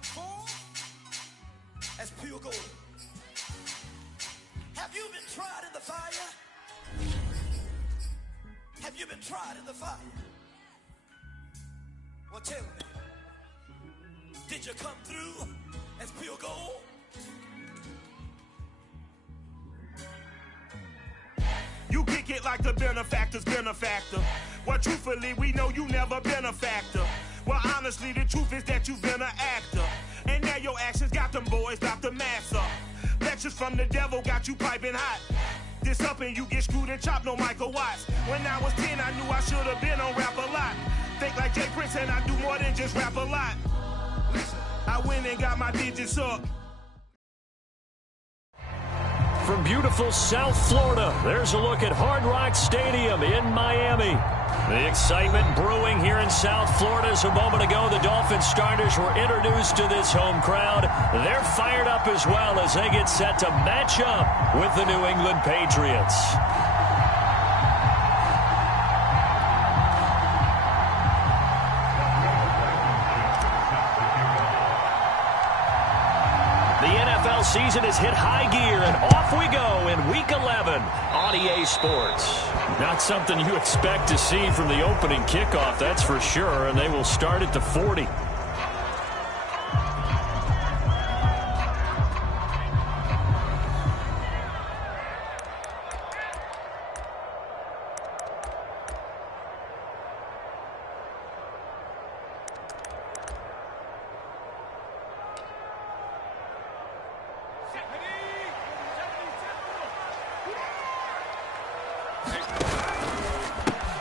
come forth as pure gold. Have you been tried in the fire? Have you been tried in the fire? Well, tell me, did you come through as pure gold? You kick it like the benefactor's benefactor. Well, truthfully, we know you never been a factor. Well, honestly, the truth is that you've been an actor. And now your actions got them boys about to mass up. Lectures from the devil got you piping hot. This up and you get screwed and chopped, no Michael Watts. When I was 10, I knew I should have been on Rap a Lot. Think like Jay Prince and I do more than just rap a lot. I went and got my digits up. From beautiful South Florida, there's a look at Hard Rock Stadium in Miami. The excitement brewing here in South Florida as a moment ago the Dolphins starters were introduced to this home crowd. They're fired up as well as they get set to match up with the New England Patriots. The NFL season has hit high gear, and off we go in Week 11 on EA Sports. Not something you expect to see from the opening kickoff, that's for sure, and they will start at the 40.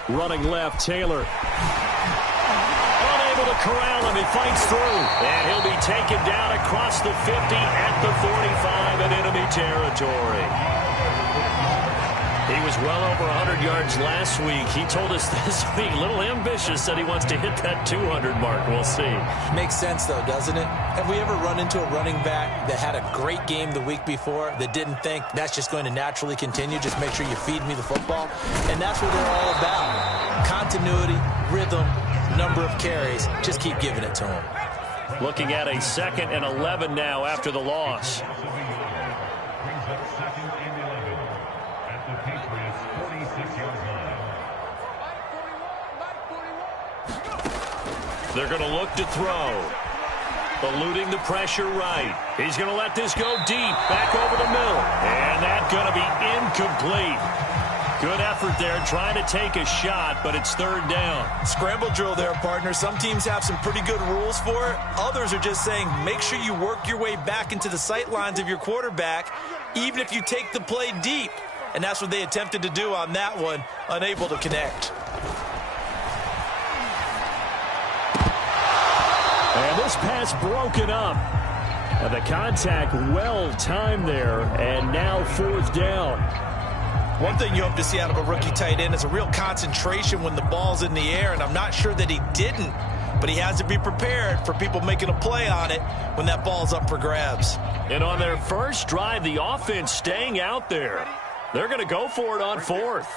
Running left, Taylor. Unable to corral him. He fights through. And he'll be taken down across the 50 at the 45 in enemy territory. He was well over 100 yards last week. He told us this week, a little ambitious, said he wants to hit that 200 mark. We'll see. Makes sense, though, doesn't it? Have we ever run into a running back that had a great game the week before that didn't think that's just going to naturally continue? Just make sure you feed me the football. And that's what they're all about. Continuity, rhythm, number of carries. Just keep giving it to him. Looking at a 2nd and 11 now after the loss. They're going to look to throw. Eluding the pressure right. He's going to let this go deep. Back over the middle. And that's going to be incomplete. Good effort there trying to take a shot, but it's 3rd down. Scramble drill there, partner. Some teams have some pretty good rules for it. Others are just saying make sure you work your way back into the sight lines of your quarterback, even if you take the play deep. And that's what they attempted to do on that one, unable to connect. And this pass broken up. And the contact well timed there, and now 4th down. One thing you hope to see out of a rookie tight end is a real concentration when the ball's in the air, and I'm not sure that he didn't, but he has to be prepared for people making a play on it when that ball's up for grabs. And on their first drive, the offense staying out there. They're going to go for it on 4th.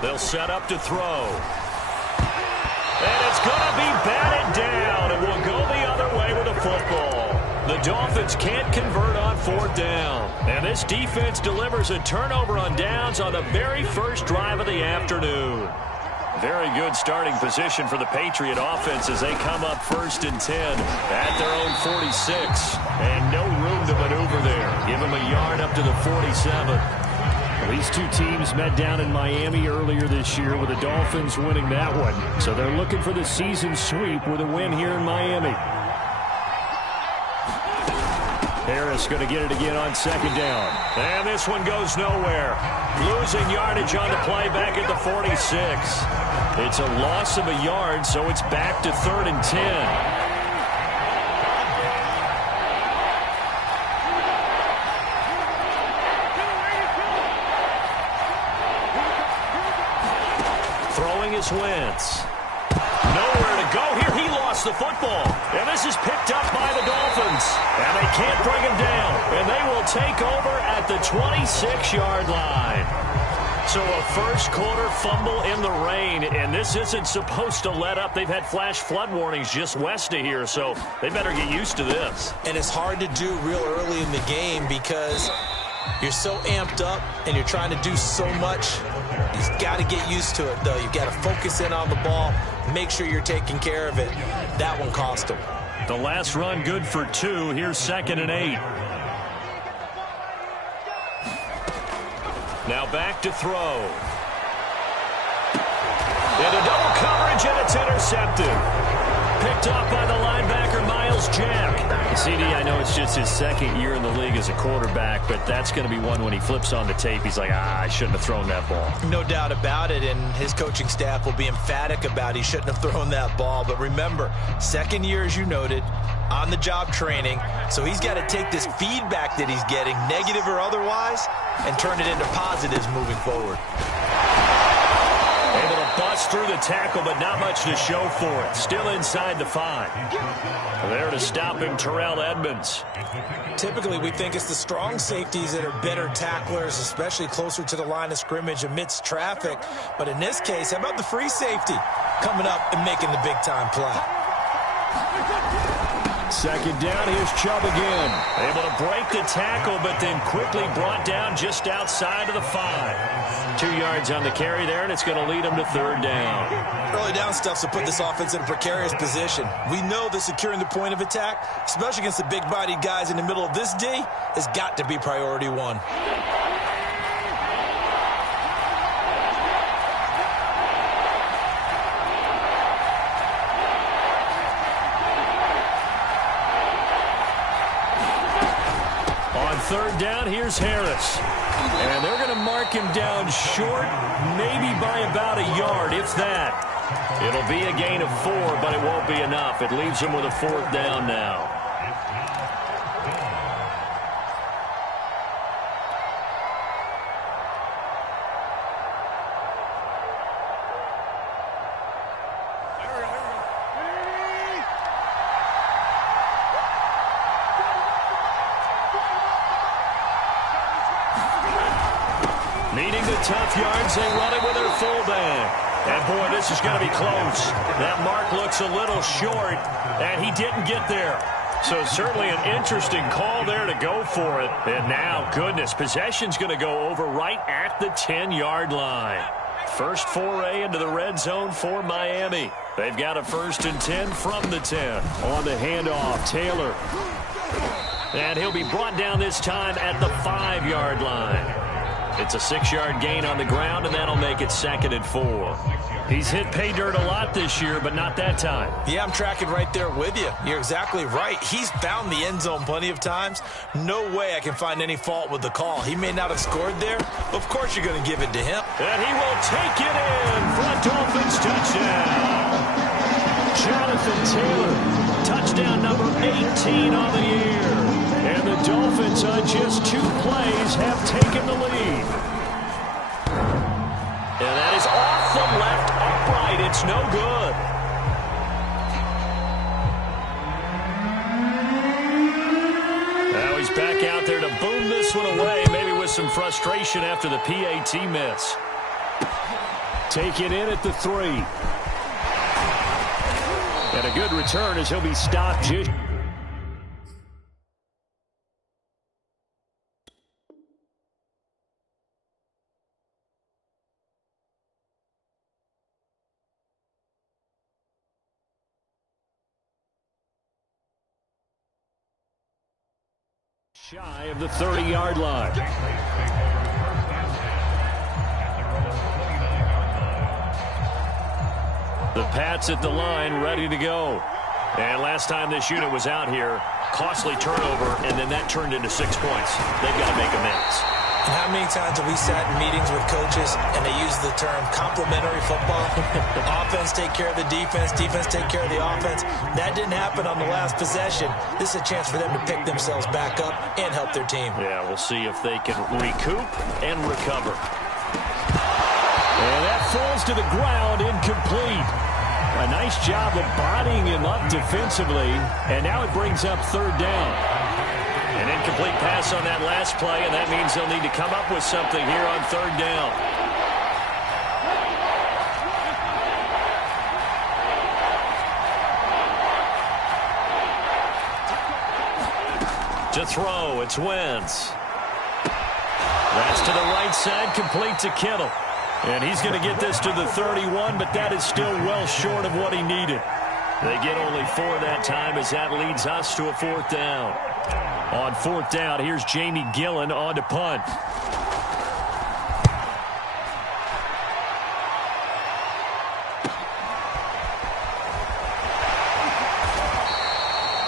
They'll set up to throw. And it's going to be batted down, and we'll go the other way with the football. The Dolphins can't convert on 4th down. And this defense delivers a turnover on downs on the very first drive of the afternoon. Very good starting position for the Patriot offense as they come up 1st and 10 at their own 46. And no room to maneuver there. Give them a yard up to the 47. These two teams met down in Miami earlier this year with the Dolphins winning that one. So they're looking for the season sweep with a win here in Miami. Harris going to get it again on 2nd down. And this one goes nowhere. Losing yardage on the play back at the 46. It's a loss of a yard, so it's back to 3rd and 10. Wentz. Nowhere to go here. He lost the football. And this is picked up by the Dolphins. And they can't bring him down. And they will take over at the 26-yard line. So a first-quarter fumble in the rain, and this isn't supposed to let up. They've had flash flood warnings just west of here, so they better get used to this. And it's hard to do real early in the game because you're so amped up and you're trying to do so much. You've got to get used to it, though. You've got to focus in on the ball, make sure you're taking care of it. That one cost them. The last run good for 2. Here's 2nd and 8. Now back to throw. Into double coverage, and it's intercepted. Picked off by the linebacker, Miles Jack. CD, I know it's just his 2nd year in the league as a quarterback, but that's going to be one when he flips on the tape. He's like, I shouldn't have thrown that ball. No doubt about it, and his coaching staff will be emphatic about he shouldn't have thrown that ball. But remember, 2nd year, as you noted, on-the-job training, so he's got to take this feedback that he's getting, negative or otherwise, and turn it into positives moving forward. Able to bust through the tackle, but not much to show for it. Still inside the 5. There to stop him, Terrell Edmonds. Typically, we think it's the strong safeties that are better tacklers, especially closer to the line of scrimmage amidst traffic. But in this case, how about the free safety coming up and making the big-time play? 2nd down, here's Chubb again. Able to break the tackle, but then quickly brought down just outside of the 5. 2 yards on the carry there, and it's going to lead him to 3rd down. Early down stuff to put this offense in a precarious position. We know that securing the point of attack, especially against the big-bodied guys in the middle of this D, has got to be priority 1. On 3rd down, here's Harris. And they're going to mark him down short, maybe by about a yard, if that. It'll be a gain of 4, but it won't be enough. It leaves him with a 4th down now. Needing the tough yards, they run it with their fullback. And, boy, this is going to be close. That mark looks a little short, and he didn't get there. So certainly an interesting call there to go for it. And now, goodness, possession's going to go over right at the 10-yard line. First foray into the red zone for Miami. They've got a 1st and 10 from the 10. On the handoff, Taylor. And he'll be brought down this time at the 5-yard line. It's a 6-yard gain on the ground, and that'll make it 2nd and 4. He's hit pay dirt a lot this year, but not that time. Yeah, I'm tracking right there with you. You're exactly right. He's found the end zone plenty of times. No way I can find any fault with the call. He may not have scored there. Of course you're going to give it to him. And he will take it in for a Dolphins touchdown. Jonathan Taylor, touchdown number 18 on the year. And the Dolphins on just 2 plays have taken the lead. And that is off the left upright. It's no good. Now he's back out there to boom this one away, maybe with some frustration after the PAT miss. Take it in at the 3. And a good return as he'll be stopped just... shy of the 30-yard line. The Pats at the line, ready to go. And last time this unit was out here, costly turnover, and then that turned into 6 points. They've got to make amends. And how many times have we sat in meetings with coaches and they use the term complementary football? Offense take care of the defense, defense take care of the offense. That didn't happen on the last possession. This is a chance for them to pick themselves back up and help their team. Yeah, we'll see if they can recoup and recover. And that falls to the ground, incomplete. A nice job of bodying him up defensively, and now it brings up 3rd down. An incomplete pass on that last play, and that means they'll need to come up with something here on 3rd down. To throw, it's Wentz. That's to the right side, complete to Kittle. And he's going to get this to the 31, but that is still well short of what he needed. They get only 4 that time as that leads us to a 4th down. On 4th down, here's Jamie Gillen on to punt.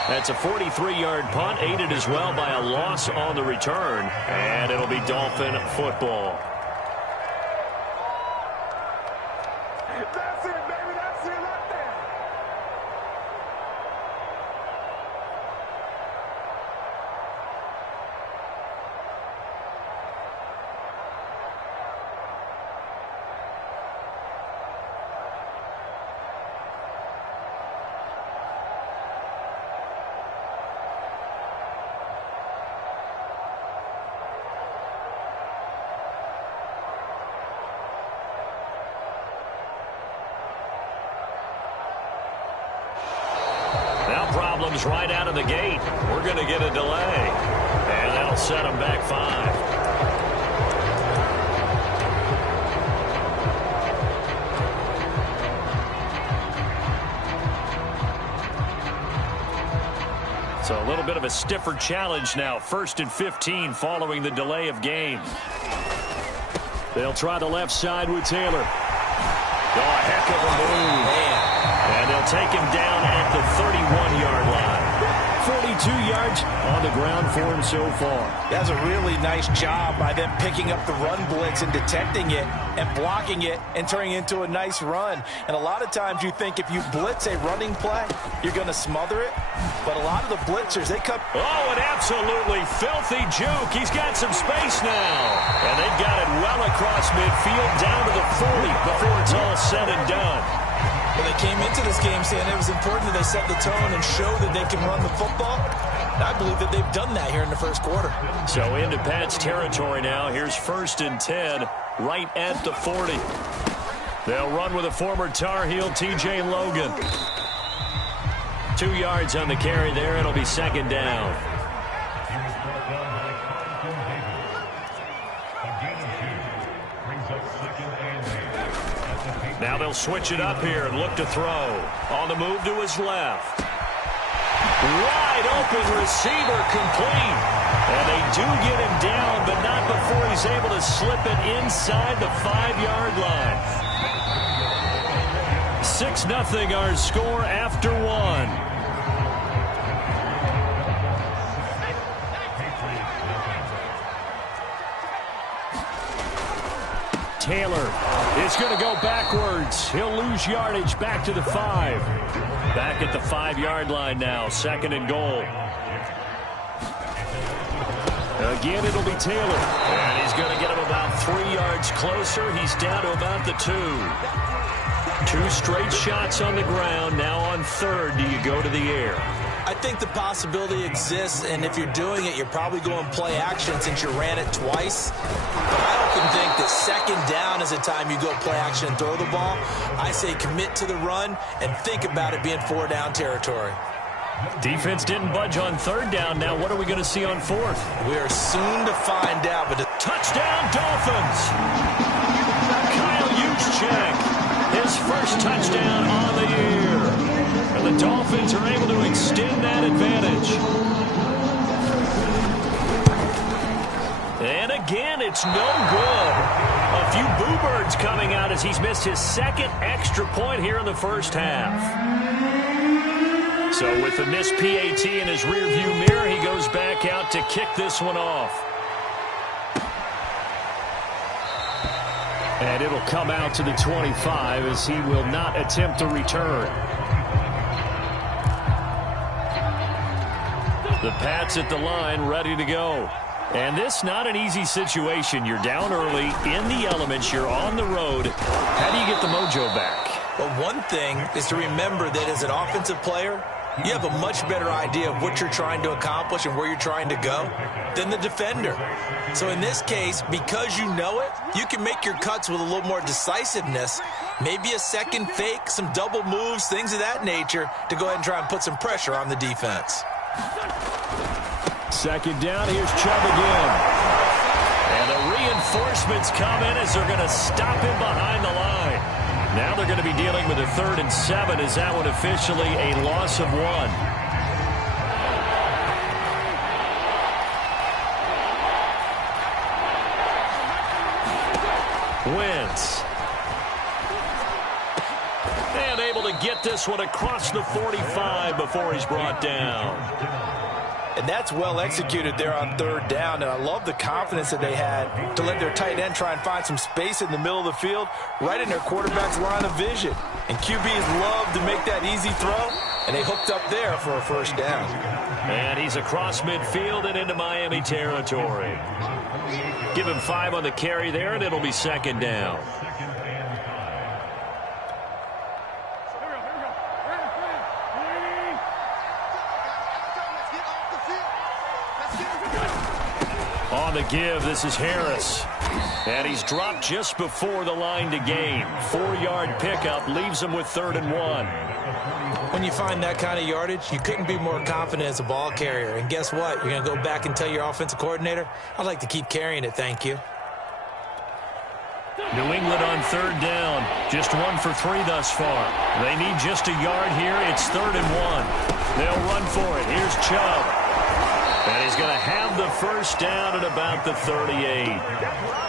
That's a 43-yard punt, aided as well by a loss on the return. And it'll be Dolphin football. That's it, baby. That's it right there. Problems right out of the gate. We're going to get a delay. And that'll set them back 5. So a little bit of a stiffer challenge now. 1st and 15 following the delay of game. They'll try the left side with Taylor. Oh, a heck of a move. Man. And they'll take him down at the 31-yard line. 42 yards on the ground for him so far. That's a really nice job by them picking up the run blitz and detecting it and blocking it and turning it into a nice run. And a lot of times you think if you blitz a running play, you're going to smother it. But a lot of the blitzers, they come... Oh, an absolutely filthy juke. He's got some space now. And they've got it well across midfield down to the 40 before it's all said and done. Well, they came into this game saying it was important that they set the tone and show that they can run the football. I believe that they've done that here in the first quarter. So into Pat's territory now. Here's 1st and 10 right at the 40. They'll run with a former Tar Heel, T.J. Logan. 2 yards on the carry there. It'll be 2nd down. Now they'll switch it up here and look to throw. On the move to his left. Wide open receiver complete. And they do get him down, but not before he's able to slip it inside the 5-yard line. 6-0 our score after 1. Taylor is going to go backwards. He'll lose yardage back to the 5. Back at the 5-yard line now. 2nd and goal. Again, it'll be Taylor. And he's going to get him about 3 yards closer. He's down to about the 2. 2 straight shots on the ground. Now on 3rd, do you go to the air? I think the possibility exists, and if you're doing it, you're probably going play action since you ran it twice. But I often think that 2nd down is the time you go play action and throw the ball. I say commit to the run and think about it being 4-down territory. Defense didn't budge on 3rd down. Now what are we going to see on 4th? We are soon to find out. But touchdown, Dolphins! Kyle Juszczyk, his first touchdown on the year. And the Dolphins are able to extend that advantage. And again, it's no good. A few boo birds coming out as he's missed his 2nd extra point here in the first half. So with the missed PAT in his rearview mirror, he goes back out to kick this one off. And it'll come out to the 25 as he will not attempt to return. The Pats at the line, ready to go. And this not an easy situation. You're down early, in the elements, you're on the road. How do you get the mojo back? Well, one thing is to remember that as an offensive player, you have a much better idea of what you're trying to accomplish and where you're trying to go than the defender. So in this case, because you know it, you can make your cuts with a little more decisiveness, maybe a second fake, some double moves, things of that nature, to go ahead and try and put some pressure on the defense. Second down, here's Chubb again. And the reinforcements come in as they're going to stop him behind the line. Now they're going to be dealing with a 3rd and 7. Is that one officially a loss of 1? Wentz. And able to get this one across the 45 before he's brought down. And that's well executed there on 3rd down. And I love the confidence that they had to let their tight end try and find some space in the middle of the field, right in their quarterback's line of vision. And QBs love to make that easy throw, and they hooked up there for a 1st down. And he's across midfield and into Miami territory. Give him 5 on the carry there, and it'll be 2nd down. On the give, this is Harris. And he's dropped just before the line to gain. 4-yard pickup leaves him with 3rd and 1. When you find that kind of yardage, you couldn't be more confident as a ball carrier. And guess what? You're going to go back and tell your offensive coordinator, I'd like to keep carrying it, thank you. New England on 3rd down. Just 1 for 3 thus far. They need just a yard here. It's 3rd and 1. They'll run for it. Here's Chubb. And he's going to have the 1st down at about the 38.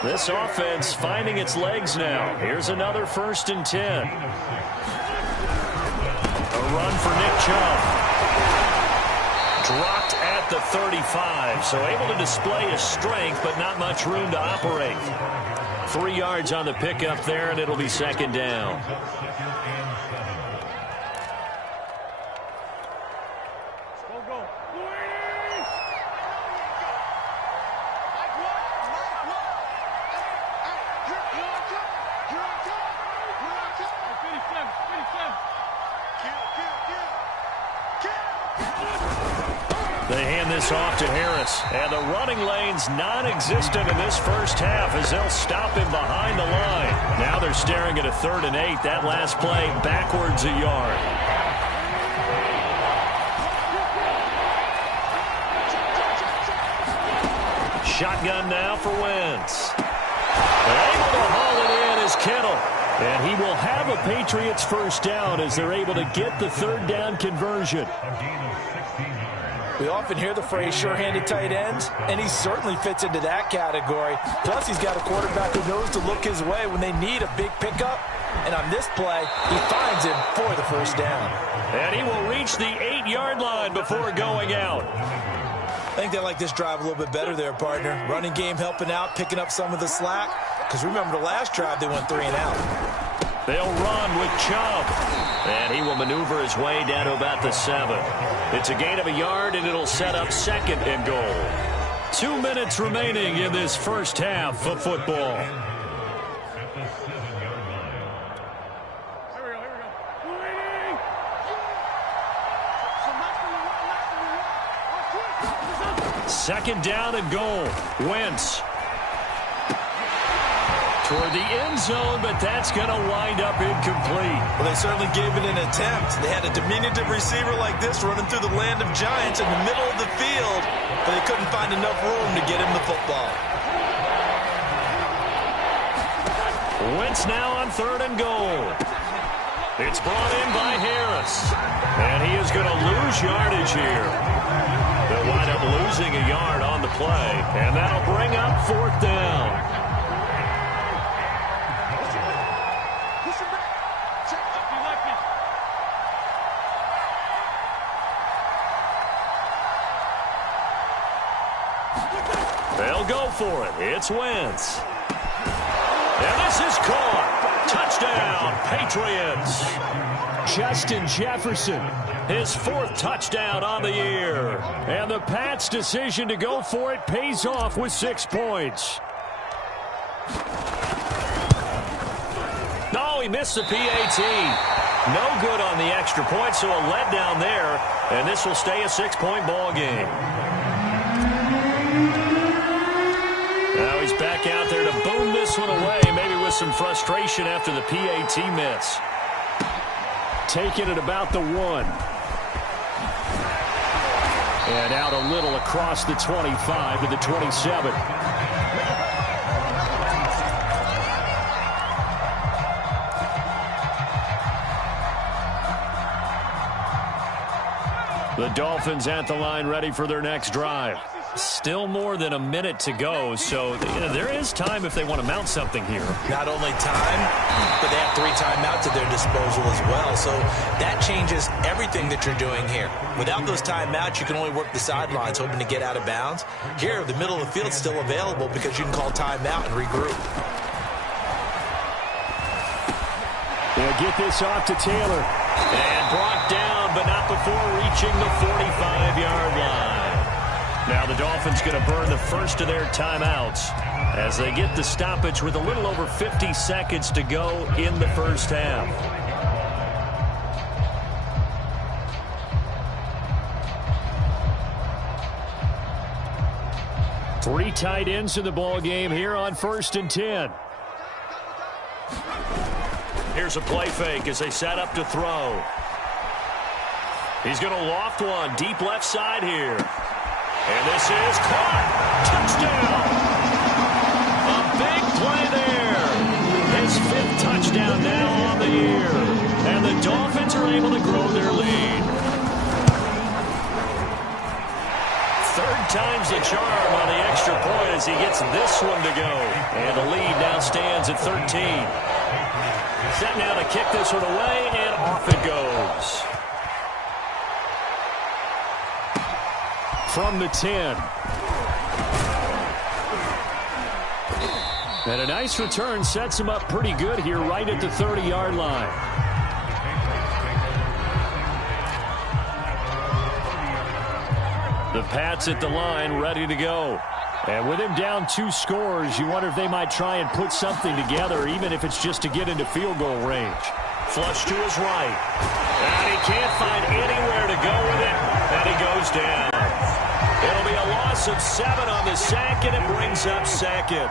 This offense finding its legs now. Here's another 1st and 10. A run for Nick Chubb. Dropped at the 35, so able to display his strength, but not much room to operate. 3 yards on the pickup there, and it'll be 2nd down. They hand this off to Harris. And the running lane's non-existent in this 1st half as they'll stop him behind the line. Now they're staring at a 3rd and 8. That last play backwards a yard. Shotgun now for Wentz. Able to haul it in is Kittle. And he will have a Patriots 1st down as they're able to get the 3rd down conversion. We often hear the phrase sure-handed tight ends, and he certainly fits into that category. Plus, he's got a quarterback who knows to look his way when they need a big pickup. And on this play, he finds him for the 1st down. And he will reach the 8-yard line before going out. I think they like this drive a little bit better there, partner. Running game helping out, picking up some of the slack. Because remember, the last drive, they went 3 and out. They'll run with Chubb. And he will maneuver his way down to about the 7. It's a gain of a yard, and it'll set up 2nd and goal. 2 minutes remaining in this 1st half of football. Second down and goal. Wentz. Toward the end zone, but that's going to wind up incomplete. Well, they certainly gave it an attempt. They had a diminutive receiver like this running through the land of giants in the middle of the field, but they couldn't find enough room to get him the football. Wentz now on 3rd and goal. It's brought in by Harris. And he is going to lose yardage here. They'll wind up losing a yard on the play, and that'll bring up 4th down. They'll go for it. It's Wentz. And this is caught. Touchdown, Patriots. Justin Jefferson, his 4th touchdown on the year. And the Pats' decision to go for it pays off with 6 points. No, he missed the PAT. No good on the extra point, so a letdown there. And this will stay a 6-point ball game. Now he's back out there to boom this one away, maybe with some frustration after the PAT miss. Taking it about the 1. And out a little across the 25 to the 27. The Dolphins at the line ready for their next drive. Still more than a minute to go, so there is time if they want to mount something here. Not only time, but they have 3 timeouts at their disposal as well, so that changes everything that you're doing here. Without those timeouts, you can only work the sidelines, hoping to get out of bounds. Here, the middle of the field is still available because you can call timeout and regroup. They'll get this off to Taylor. And brought down, but not before reaching the 45-yard line. Now the Dolphins going to burn the first of their timeouts as they get the stoppage with a little over 50 seconds to go in the first half. Three tight ends in the ball game here on 1st and 10. Here's a play fake as they set up to throw. He's going to loft one deep left side here. And this is caught. Touchdown. A big play there. His 5th touchdown now on the year. And the Dolphins are able to grow their lead. 3rd time's the charm on the extra point as he gets this one to go. And the lead now stands at 13. Set now to kick this one away, and off it goes. From the 10. And a nice return sets him up pretty good here right at the 30-yard line. The Pats at the line ready to go. And with him down 2 scores, you wonder if they might try and put something together, even if it's just to get into field goal range. Flush to his right. And he can't find anywhere to go with it. And he goes down. It'll be a loss of 7 on the sack, and it brings up 2nd.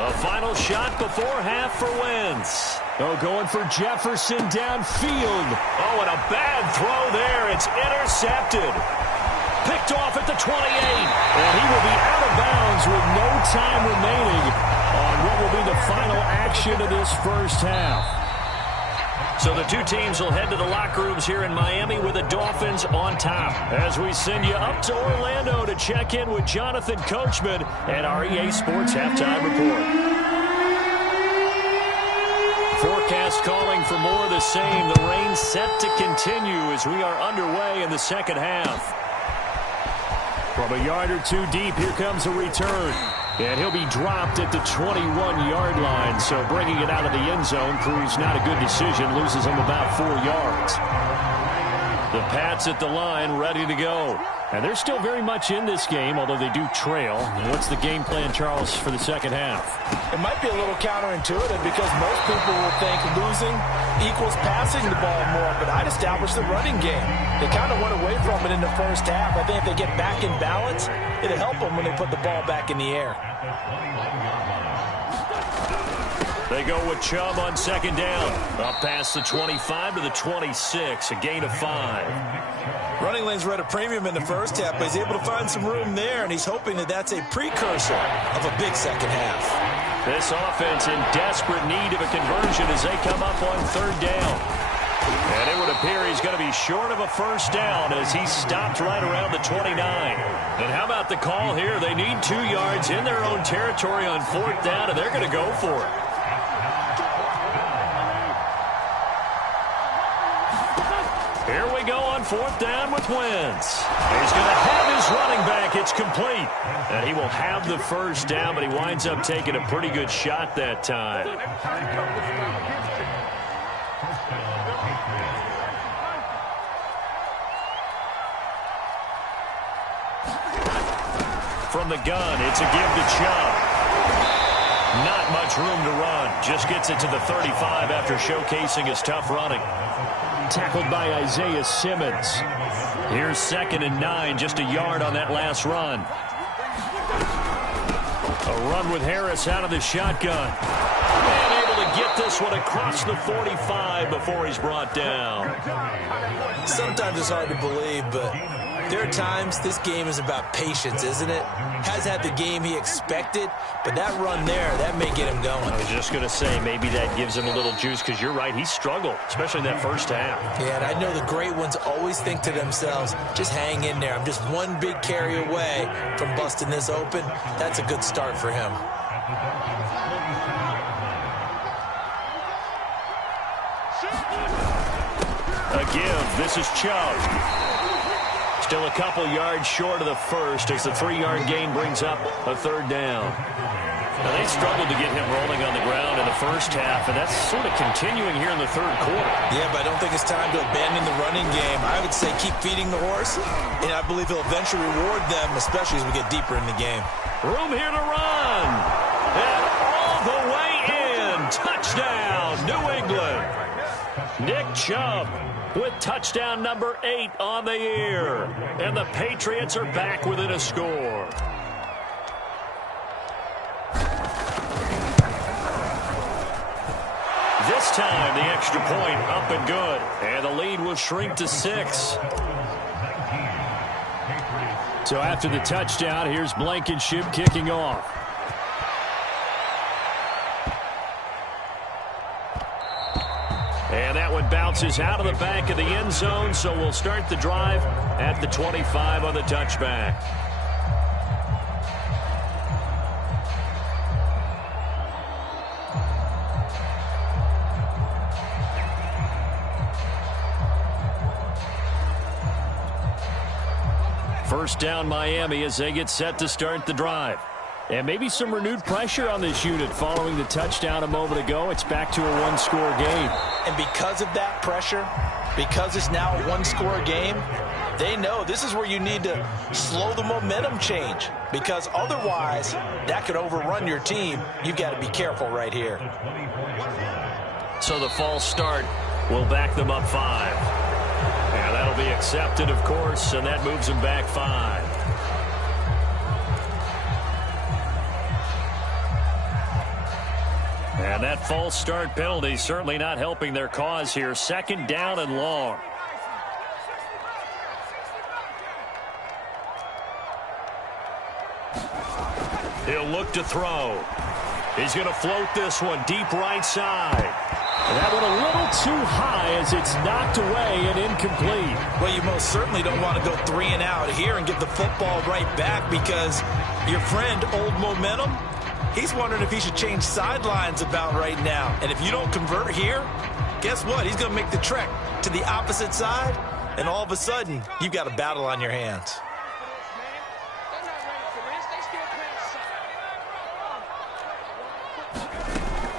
A final shot before half for Wentz. Oh, going for Jefferson downfield. Oh, and a bad throw there. It's intercepted. Picked off at the 28. And he will be out of bounds with no time remaining on what will be the final action of this first half. So the 2 teams will head to the locker rooms here in Miami with the Dolphins on top. As we send you up to Orlando to check in with Jonathan Coachman and our EA Sports Halftime Report. Forecast calling for more of the same. The rain set to continue as we are underway in the second half. From a yard or 2 deep, here comes a return. And he'll be dropped at the 21-yard line. So bringing it out of the end zone proves not a good decision. Loses him about 4 yards. The Pats at the line ready to go. And they're still very much in this game, although they do trail. What's the game plan, Charles, for the second half? It might be a little counterintuitive because most people will think losing equals passing the ball more, but I'd establish the running game. They kind of went away from it in the first half. I think if they get back in balance, it'll help them when they put the ball back in the air. They go with Chubb on 2nd down. Up past the 25 to the 26, a gain of 5. Running lanes were at a premium in the first half, but he's able to find some room there, and he's hoping that that's a precursor of a big second half. This offense in desperate need of a conversion as they come up on 3rd down. And it would appear he's going to be short of a first down as he stopped right around the 29. And how about the call here? They need 2 yards in their own territory on 4th down, and they're going to go for it. Here we go on 4th down with Wentz. He's going to have his running back. It's complete. And he will have the first down, but he winds up taking a pretty good shot that time. From the gun, it's a give to Chubb. Not much room to run. Just gets it to the 35 after showcasing his tough running. Tackled by Isaiah Simmons. Here's 2nd and 9, just a yard on that last run. A run with Harris out of the shotgun. And able to get this one across the 45 before he's brought down. Sometimes it's hard to believe, but there are times this game is about patience, isn't it? Has had the game he expected, but that run there, that may get him going. I was just going to say, maybe that gives him a little juice, because you're right, he struggled, especially in that first half. Yeah, and I know the great ones always think to themselves, just hang in there. I'm just one big carry away from busting this open. That's a good start for him. A give. This is Chubb. Still a couple yards short of the first as the 3-yard gain brings up a third down. Now, they struggled to get him rolling on the ground in the first half, and that's sort of continuing here in the third quarter. Yeah, but I don't think it's time to abandon the running game. I would say keep feeding the horse, and I believe he'll eventually reward them, especially as we get deeper in the game. Room here to run. And all the way in. Touchdown, New England. Nick Chubb with touchdown number 8 on the year. And the Patriots are back within a score. This time, the extra point up and good. And the lead will shrink to 6. So after the touchdown, here's Blankenship kicking off. And that one bounces out of the back of the end zone, so we'll start the drive at the 25 on the touchback. First down Miami as they get set to start the drive. And maybe some renewed pressure on this unit following the touchdown a moment ago. It's back to a one-score game. And because of that pressure, because it's now a one-score game, they know this is where you need to slow the momentum change, because otherwise that could overrun your team. You've got to be careful right here. So the false start will back them up 5. And that'll be accepted, of course, and that moves them back 5. And that false start penalty certainly not helping their cause here. Second down and long. He'll look to throw. He's going to float this one deep right side. And that one a little too high as it's knocked away and incomplete. Well, you most certainly don't want to go 3 and out here and get the football right back, because your friend, Old Momentum, he's wondering if he should change sidelines about right now. And if you don't convert here, guess what? He's going to make the trek to the opposite side, and all of a sudden, you've got a battle on your hands.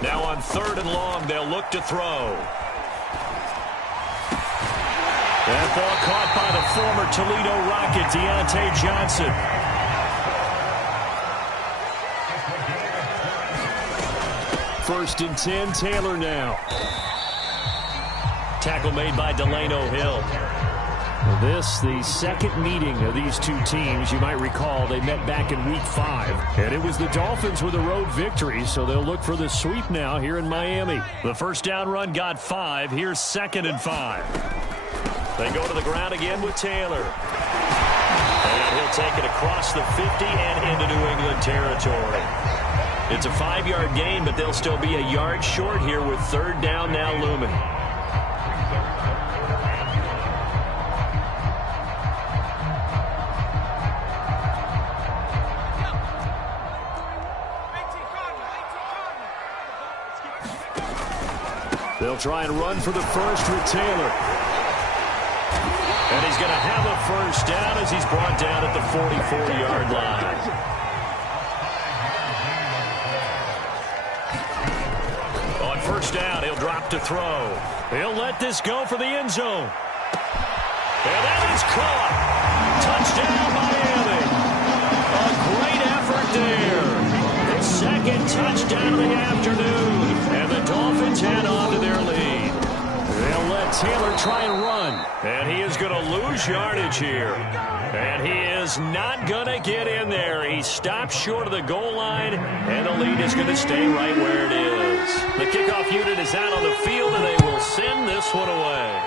Now on 3rd and long, they'll look to throw. That ball caught by the former Toledo Rocket, Deontay Johnson. First and 10, Taylor now. Tackle made by Delano Hill. This, the second meeting of these two teams. You might recall they met back in Week 5. And it was the Dolphins with a road victory, so they'll look for the sweep now here in Miami. The first down run got 5. Here's 2nd and 5. They go to the ground again with Taylor. And he'll take it across the 50 and into New England territory. It's a 5-yard gain, but they'll still be a yard short here with 3rd down now looming. They'll try and run for the first with Taylor. And he's going to have a first down as he's brought down at the 44-yard line. On first down, he'll drop to throw. He'll let this go for the end zone. And that is caught. Touchdown, Miami. A great effort there. His second touchdown of the afternoon. And the Dolphins head on to their lead. They'll let Taylor try and run. And he is going to lose yardage here. And he is not going to get in there. He stops short of the goal line. And the lead is going to stay right where it is. The kickoff unit is out on the field, and they will send this one away.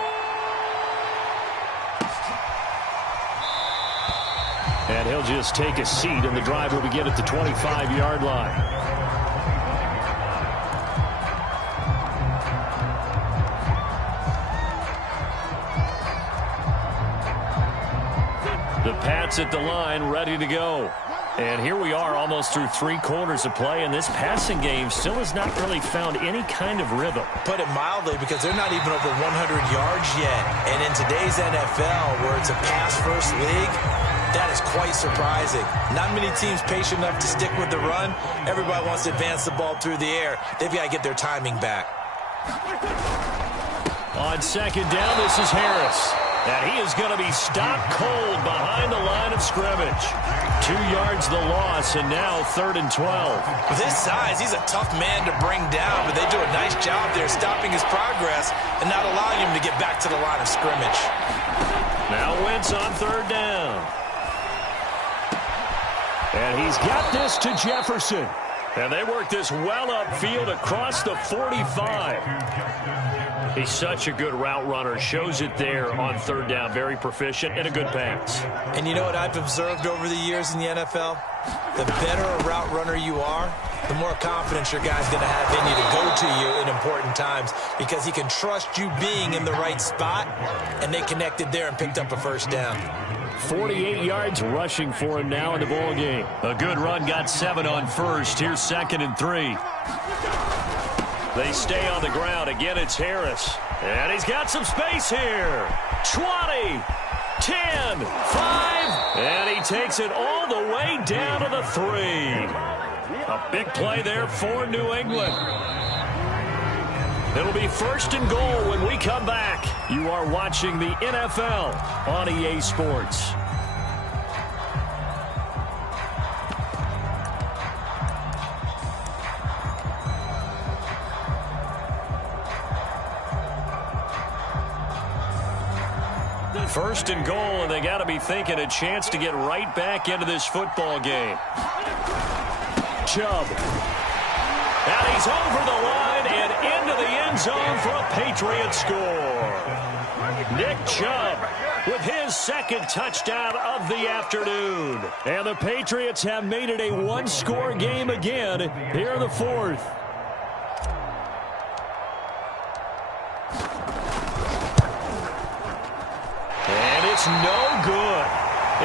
And he'll just take a seat, and the drive will begin at the 25-yard line. The Pats at the line, ready to go. And here we are almost through 3 quarters of play, and this passing game still has not really found any kind of rhythm. Put it mildly, because they're not even over 100 yards yet. And in today's NFL, where it's a pass-first league, that is quite surprising. Not many teams patient enough to stick with the run. Everybody wants to advance the ball through the air. They've got to get their timing back. On second down, this is Harris. And he is going to be stopped cold behind the line of scrimmage. 2 yards the loss, and now 3rd and 12. With his size, he's a tough man to bring down, but they do a nice job there stopping his progress and not allowing him to get back to the line of scrimmage. Now Wentz on 3rd down. And he's got this to Jefferson. And they work this well upfield across the 45. He's such a good route runner. Shows it there on 3rd down. Very proficient and a good pass. And you know what I've observed over the years in the NFL? The better a route runner you are, the more confidence your guy's going to have in you to go to you in important times, because he can trust you being in the right spot, and they connected there and picked up a 1st down. 48 yards rushing for him now in the ball game. A good run, got 7 on 1st. Here's 2nd and 3. They stay on the ground. Again, it's Harris. And he's got some space here. 20, 10, 5. And he takes it all the way down to the 3. A big play there for New England. It'll be 1st and goal when we come back. You are watching the NFL on EA Sports. First and goal, and they got to be thinking a chance to get right back into this football game. Chubb. And he's over the line and into the end zone for a Patriot score. Nick Chubb with his 2nd touchdown of the afternoon. And the Patriots have made it a 1-score game again here in the 4th. It's no good.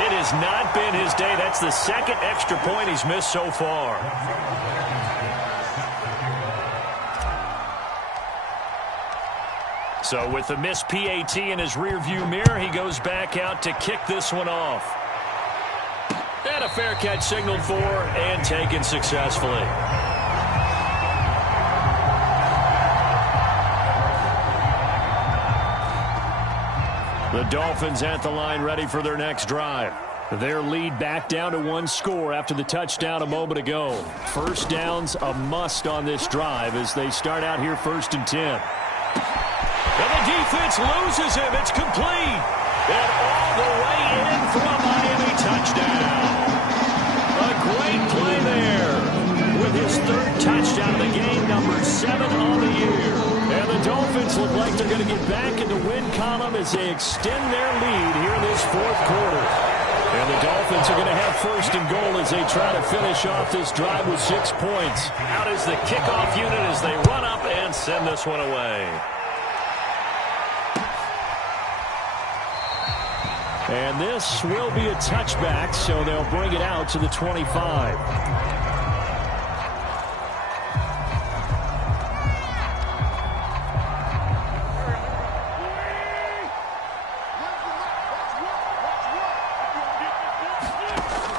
It has not been his day. That's the 2nd extra point he's missed so far. So with the missed PAT in his rearview mirror, he goes back out to kick this one off. And a fair catch signaled for and taken successfully. The Dolphins at the line, ready for their next drive. Their lead back down to 1 score after the touchdown a moment ago. 1st down's a must on this drive as they start out here 1st and 10. And the defense loses him. It's complete. And all the way in for a Miami touchdown. A great play there with his 3rd touchdown of the game, number 7 on the year. And the Dolphins look like they're going to get back in the win column as they extend their lead here in this 4th quarter. And the Dolphins are going to have 1st and goal as they try to finish off this drive with 6 points. Out is the kickoff unit as they run up and send this one away. And this will be a touchback, so they'll bring it out to the 25.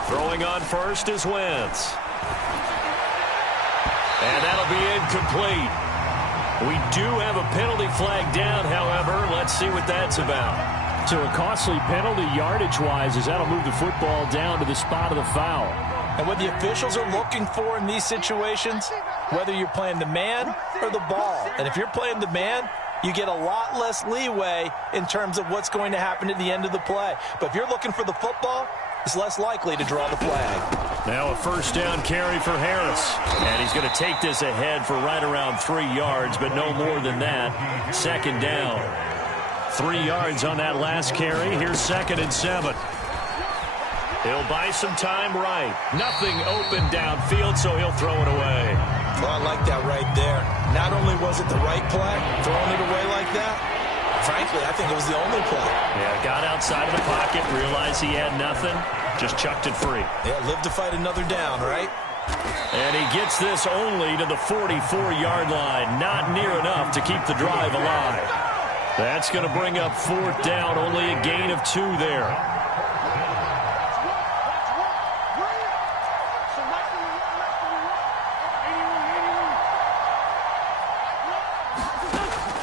Throwing on first is Wentz. And that'll be incomplete. We do have a penalty flag down, however. Let's see what that's about. So a costly penalty yardage-wise as that'll move the football down to the spot of the foul. And what the officials are looking for in these situations, whether you're playing the man or the ball. And if you're playing the man, you get a lot less leeway in terms of what's going to happen at the end of the play. But if you're looking for the football, is less likely to draw the flag. Now a first down carry for Harris. And he's going to take this ahead for right around 3 yards, but no more than that. Second down. 3 yards on that last carry. Here's 2nd and 7. He'll buy some time right. Nothing open downfield, so he'll throw it away. Well, I like that right there. Not only was it the right play, throwing it away like that, frankly, I think it was the only play. Yeah, got outside of the pocket, realized he had nothing, just chucked it free. Yeah, live to fight another down, right? And he gets this only to the 44-yard line. Not near enough to keep the drive alive. That's going to bring up 4th down, only a gain of 2 there.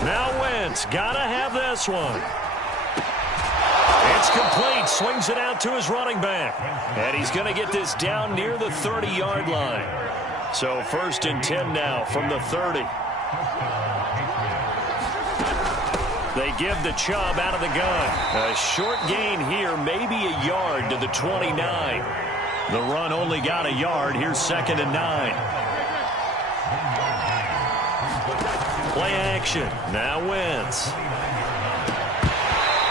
Now Wentz, gotta have this one. It's complete, swings it out to his running back. And he's gonna get this down near the 30-yard line. So 1st and 10 now from the 30. They give the Chubb out of the gun. A short gain here, maybe a yard to the 29. The run only got a yard. Here's 2nd and 9. Play action. Now Wentz.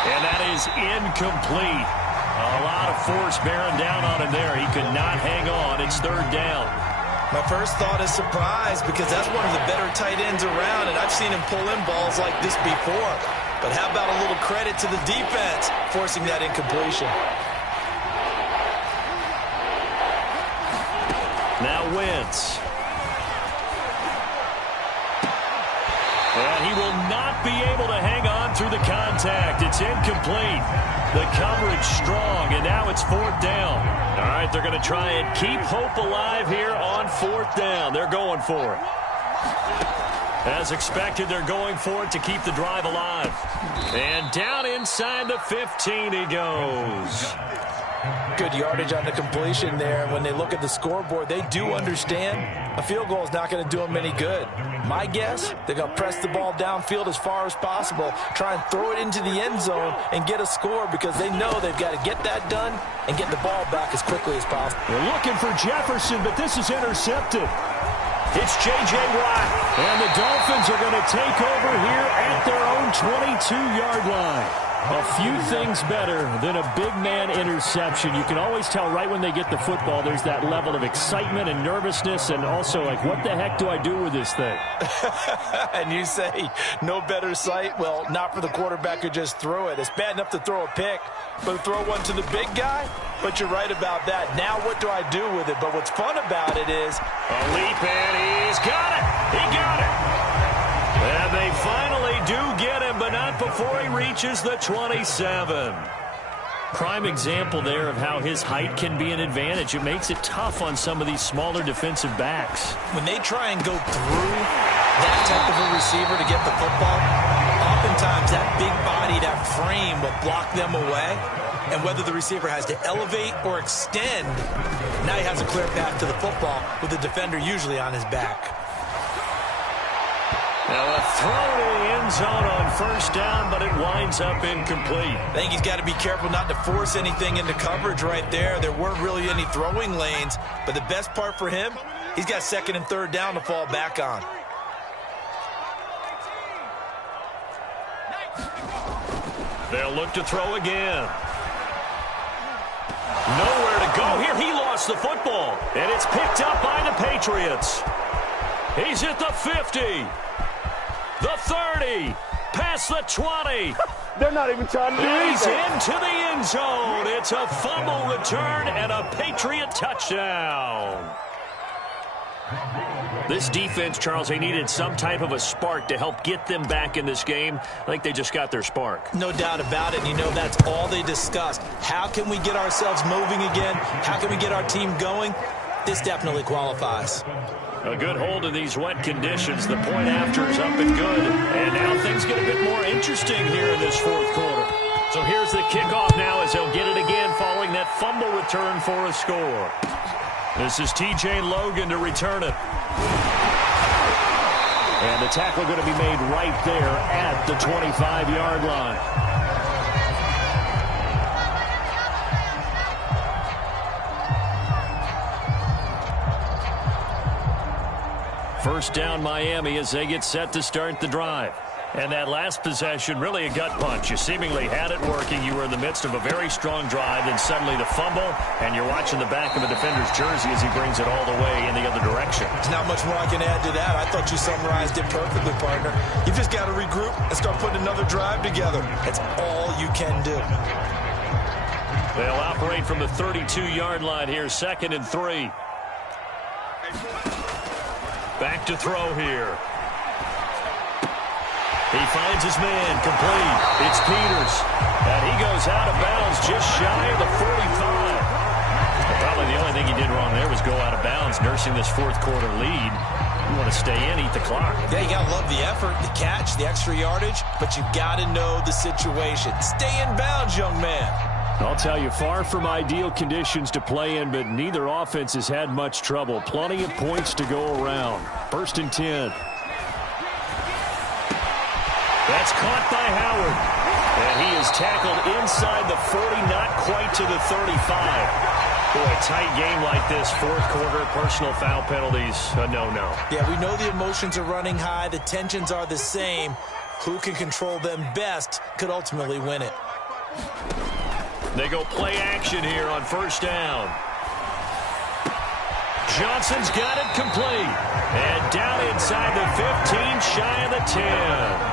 And that is incomplete. A lot of force bearing down on him there. He could not hang on. It's 3rd down. My first thought is surprise because that's one of the better tight ends around, and I've seen him pull in balls like this before. But how about a little credit to the defense forcing that incompletion? Now Wentz. And he will not be able to hang on through the contact. It's incomplete. The coverage strong, and now it's 4th down. All right, they're going to try and keep hope alive here on 4th down. They're going for it. As expected, they're going for it to keep the drive alive. And down inside the 15 he goes. Good yardage on the completion there. When they look at the scoreboard, they do understand a field goal is not going to do them any good. My guess, they're going to press the ball downfield as far as possible, try and throw it into the end zone and get a score because they know they've got to get that done and get the ball back as quickly as possible. They're looking for Jefferson, but this is intercepted. It's J.J. Watt, and the Dolphins are going to take over here at their own 22-yard line. A few things better than a big man interception. You can always tell right when they get the football, there's that level of excitement and nervousness and also like, what the heck do I do with this thing? And you say, no better sight? Well, not for the quarterback who just threw it. It's bad enough to throw a pick, but to throw one to the big guy? But you're right about that. Now what do I do with it? But what's fun about it is a leap, and he's got it. He got it. And they finally do get him, but not before he reaches the 27. Prime example there of how his height can be an advantage. It makes it tough on some of these smaller defensive backs. When they try and go through that type of a receiver to get the football, oftentimes that big body, that frame will block them away. And whether the receiver has to elevate or extend, now he has a clear path to the football with the defender usually on his back. Now a throw to the end zone on 1st down, but it winds up incomplete. I think he's got to be careful not to force anything into coverage right there. There weren't really any throwing lanes, but the best part for him, he's got 2nd and 3rd down to fall back on. They'll look to throw again. Nowhere to go here. He lost the football, and it's picked up by the Patriots. He's at the 50. The 30, past the 20. They're not even trying to do anything. He's into the end zone. It's a fumble return and a Patriot touchdown. This defense, Charles, they needed some type of a spark to help get them back in this game. I think they just got their spark. No doubt about it. And you know that's all they discussed. How can we get ourselves moving again? How can we get our team going? This definitely qualifies. A good hold of these wet conditions. The point after is up and good. And now things get a bit more interesting here in this 4th quarter. So here's the kickoff now as they'll get it again following that fumble return for a score. This is T.J. Logan to return it. And the tackle going to be made right there at the 25-yard line. First down Miami as they get set to start the drive. And that last possession, really a gut punch. You seemingly had it working. You were in the midst of a very strong drive, then suddenly the fumble, and you're watching the back of a defender's jersey as he brings it all the way in the other direction. There's not much more I can add to that. I thought you summarized it perfectly, partner. You've just got to regroup and start putting another drive together. That's all you can do. They'll operate from the 32-yard line here, 2nd and 3. Back to throw here. He finds his man, complete. It's Peters. And he goes out of bounds just shy of the 45. Well, probably the only thing he did wrong there was go out of bounds, nursing this fourth-quarter lead. You want to stay in, eat the clock. Yeah, you got to love the effort, the catch, the extra yardage, but you got to know the situation. Stay in bounds, young man. I'll tell you, far from ideal conditions to play in, but neither offense has had much trouble. Plenty of points to go around. 1st and 10. That's caught by Howard. And he is tackled inside the 40, not quite to the 35. Boy, a tight game like this, fourth quarter, personal foul penalties, a no-no. Yeah, we know the emotions are running high. The tensions are the same. Who can control them best could ultimately win it. They go play action here on 1st down. Johnson's got it complete. And down inside the 15, shy of the 10.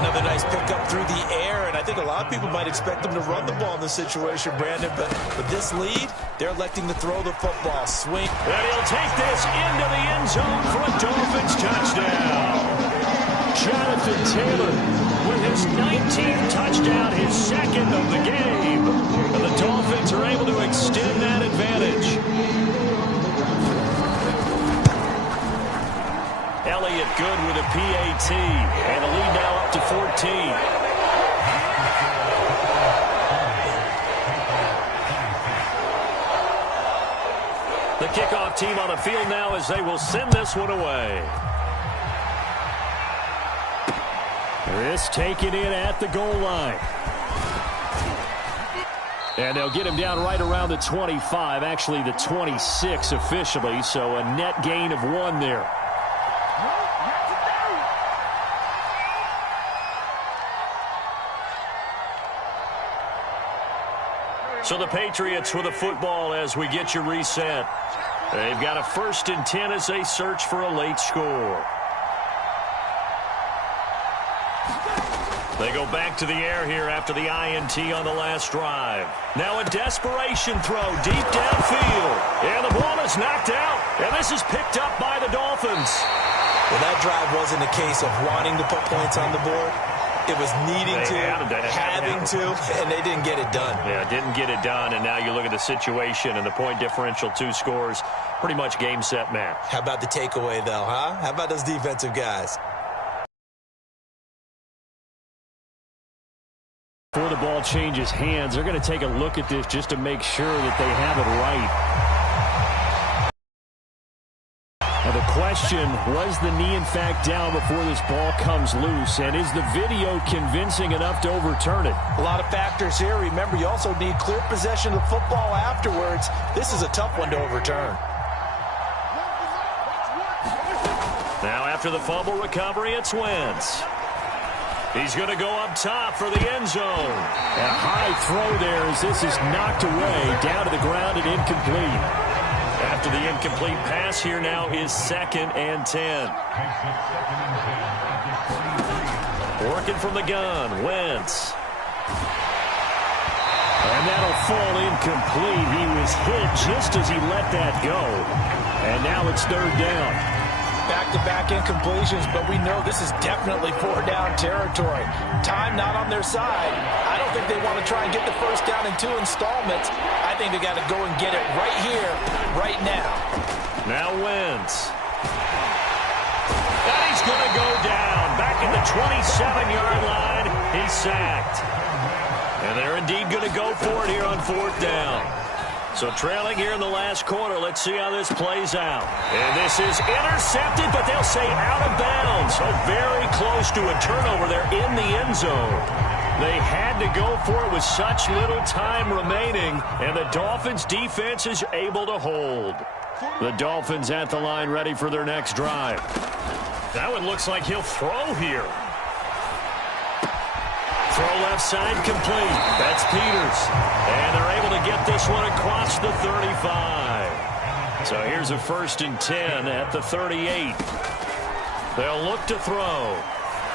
Another nice pickup through the air, and I think a lot of people might expect them to run the ball in this situation, Brandon, but with this lead, they're electing to throw the football. Swing. And he'll take this into the end zone for a Dolphins touchdown. Jonathan Taylor with his 19th touchdown, his 2nd of the game. And the Dolphins are able to extend that advantage. Elliott good with a PAT, and the lead now up to 14. The kickoff team on the field now as they will send this one away. This taken in at the goal line. And they'll get him down right around the 25, actually the 26 officially, so a net gain of 1 there. So the Patriots with the football as we get you reset. They've got a 1st and 10 as they search for a late score. They go back to the air here after the INT on the last drive. Now a desperation throw deep downfield. And the ball is knocked out. And this is picked up by the Dolphins. Well, that drive wasn't a case of wanting to put points on the board. It was needing having to, and they didn't get it done. Yeah, didn't get it done, and now you look at the situation and the point differential, 2 scores, pretty much game, set, match. How about the takeaway, though, huh? How about those defensive guys? Before the ball changes hands, they're going to take a look at this just to make sure that they have it right. Now the question, was the knee in fact down before this ball comes loose? And is the video convincing enough to overturn it? A lot of factors here. Remember, you also need clear possession of the football afterwards. This is a tough one to overturn. Now after the fumble recovery, it's Wentz. He's going to go up top for the end zone. A high throw there as this is knocked away, down to the ground and incomplete. After the incomplete pass, here now is 2nd and 10. Working from the gun, Wentz. And that'll fall incomplete. He was hit just as he let that go. And now it's 3rd down. Back-to-back incompletions, but we know this is definitely 4-down territory. Time not on their side. I don't think they want to try and get the 1st down in 2 installments. I think they got to go and get it right here, right now. Now Wentz. And he's going to go down. Back at the 27-yard line. He's sacked. And they're indeed going to go for it here on 4th down. So trailing here in the last quarter. Let's see how this plays out. And this is intercepted, but they'll say out of bounds. So very close to a turnover there in the end zone. They had to go for it with such little time remaining, and the Dolphins defense is able to hold. The Dolphins at the line ready for their next drive. That one looks like he'll throw here. Throw left side complete. That's Peters. And they're able to get this one across the 35. So here's a 1st and 10 at the 38. They'll look to throw.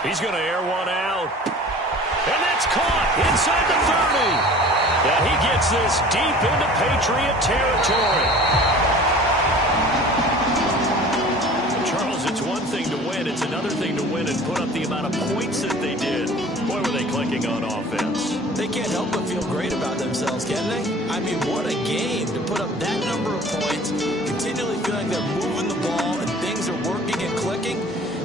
He's going to air one out. And that's caught inside the 30. And he gets this deep into Patriot territory. Charles, it's one thing to win. It's another thing to win and put up the amount of points that they did. Boy, were they clicking on offense. They can't help but feel great about themselves, can they? I mean, what a game to put up that number of points, continually feeling they're moving the ball and things are working and clicking.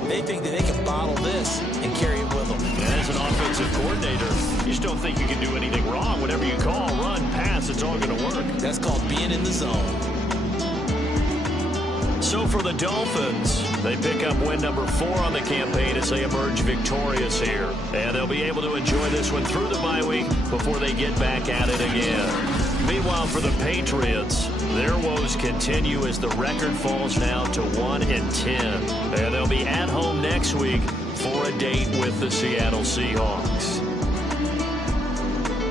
They think that they can bottle this and carry it with them. And as an offensive coordinator, you just don't think you can do anything wrong. Whatever you call, run, pass, it's all going to work. That's called being in the zone. So for the Dolphins, they pick up win number 4 on the campaign as they emerge victorious here. And they'll be able to enjoy this one through the bye week before they get back at it again. Meanwhile, for the Patriots, their woes continue as the record falls now to 1-10. And they'll be at home next week for a date with the Seattle Seahawks.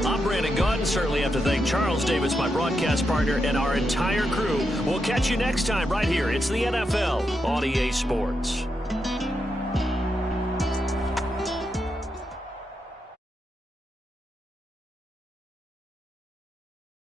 I'm Brandon Gaudin. Certainly have to thank Charles Davis, my broadcast partner, and our entire crew. We'll catch you next time right here. It's the NFL on EA Sports.